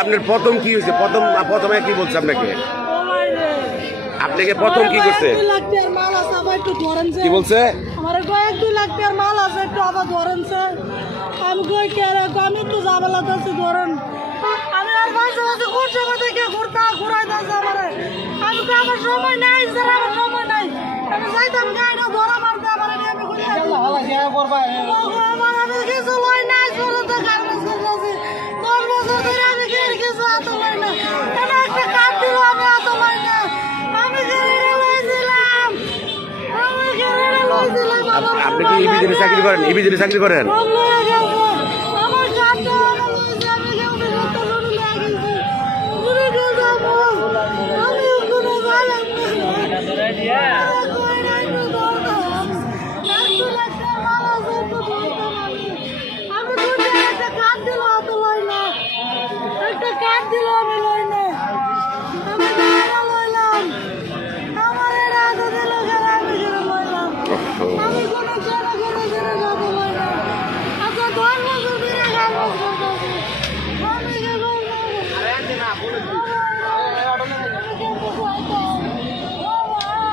আপনার প্রথম কি হয়েছে? প্রথমে কি বলছে আপনাকে? আপনাকে প্রথম কি করছে? কি বলছে? আমার 2 লাখ টাকার মাল আছে, একটু আবার ধরেন স্যার। আমি একটু জামেলা দিচ্ছি, ধরেন। আমি আর মাঝে মাঝে ঘুরছে থেকে ঘুরাই দিচ্ছে আমার। আমি তো আমার সময় নাই স্যার, আমার সময় নাই। আমি যাইতাম গাড়ি ধরা মারতে আমার আমি কিছু লই নাই, চলে তো গার্মেন্টস করতেছি 10 বছর ধরে। আমি কিছু হাত লই না, একটা কাজ দিল আমি হাত লই না। আমি আপনি কি ইবিজেনে চাকরি করেন? ইবিজেনে চাকরি করেন? একটা কাঠ দিল আমি লই